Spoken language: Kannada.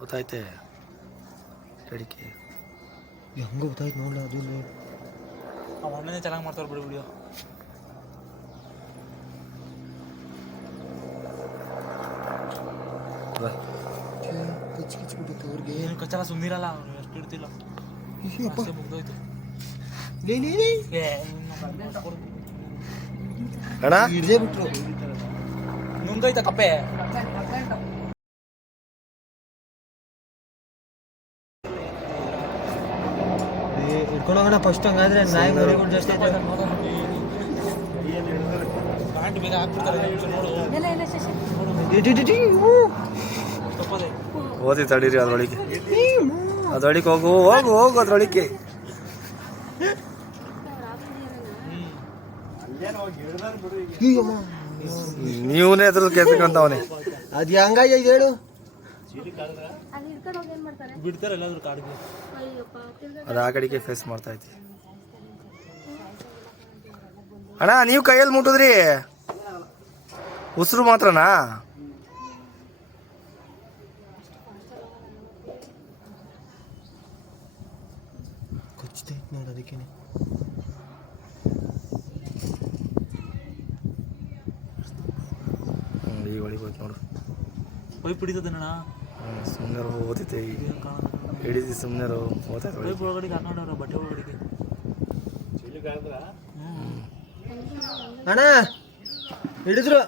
ಗೊತ್ತಾಯ್ತೆ. ಅಡಿಕೆ ಹಂಗೆ ಗೊತ್ತಾಯ್ತು ನೋಡ್ಲ ಅದು ಅವ ಅಣ್ಣನೇ ಚೆನ್ನಾಗಿ ಮಾಡ್ತಾರೆ ಬಿಡು ವಿಡಿಯೋ ಕಚ್ಚಿ ಕಿಚ್ಬಿಟ್ಟಿತ್ತು ಅವ್ರಿಗೆ. ಏನು ಕಚ್ಚಲ ಸುಮ್ಮನಿರಲ್ಲ ಅವ್ನು ಎಷ್ಟು ಇಡ್ತಿಲ್ಲ ಮುಗ್ದೋಯ್ತು. ಅಣ್ಣ? ಹಿಡ್ದೇ ಬಿಟ್ರು ನುಂಗೈತ ಕಪ್ಪೆ? ಹೋಗೋಣ ಫಸ್ಟ್ ಹಂಗಾದ್ರೆ ನಾಯಿ ಜಾಸ್ತಿ ಪ್ಯಾಂಟ್ ಬೇಗ ಹಾಕ್ಬಿಡ್ತಾರೆ ಇಟ್ ಊ. ತಪ್ಪದೆ ಓದಿ ತಡೀರಿ ಅದ್ರೊಳಗೆ ಅದ್ರೊಳಗೆ ಹೋಗು ಹೋಗು ಹೋಗು ಅದ್ರೊಳಗೆ. ನೀವನೇ ಅದ್ರ ಅವನೇ ಅದ್ ಹೆಂಗಾಯ್ತು ಹೇಳು ಬಿಡ್ತಾರೆ ಎಲ್ಲಾದ್ರೂ ಕಾಡಿಗೆ ಅಯ್ಯಪ್ಪ ತಿರ್ಗಾ ಅದು ಆ ಕಡೆಗೆ ಫೇಸ್ ಮಾಡ್ತಾ ಐತಿ ಅಣ್ಣ ನೀವು ಕೈಯಲ್ಲಿ ಮುಟ್ಟಿದ್ರಿ? ಉಸಿರು ಮಾತ್ರನಾ? ನೋಡು ಅದಕ್ಕೇನೆ. ಈಗ ಒಳಗೆ ಹೋಯ್ತು ನೋಡು. ಹಿಡಿತದೆ ನಾ ಸುಮ್ಮನೆ ಓದಿದ್ದೆ ಈಗ. ಹಿಡಿದು ಸುಮ್ಮನೆ ಓದೈತೆ ಒಳಗೆ ಪೈಪ್ ಒಳಗಡೆಗೆ. ಹಾಕೊಂಡವ್ರ ಬಟ್ಟೆ ಒಳಗಡೆ ಅಣ್ಣ ಹಿಡಿದ್ರು.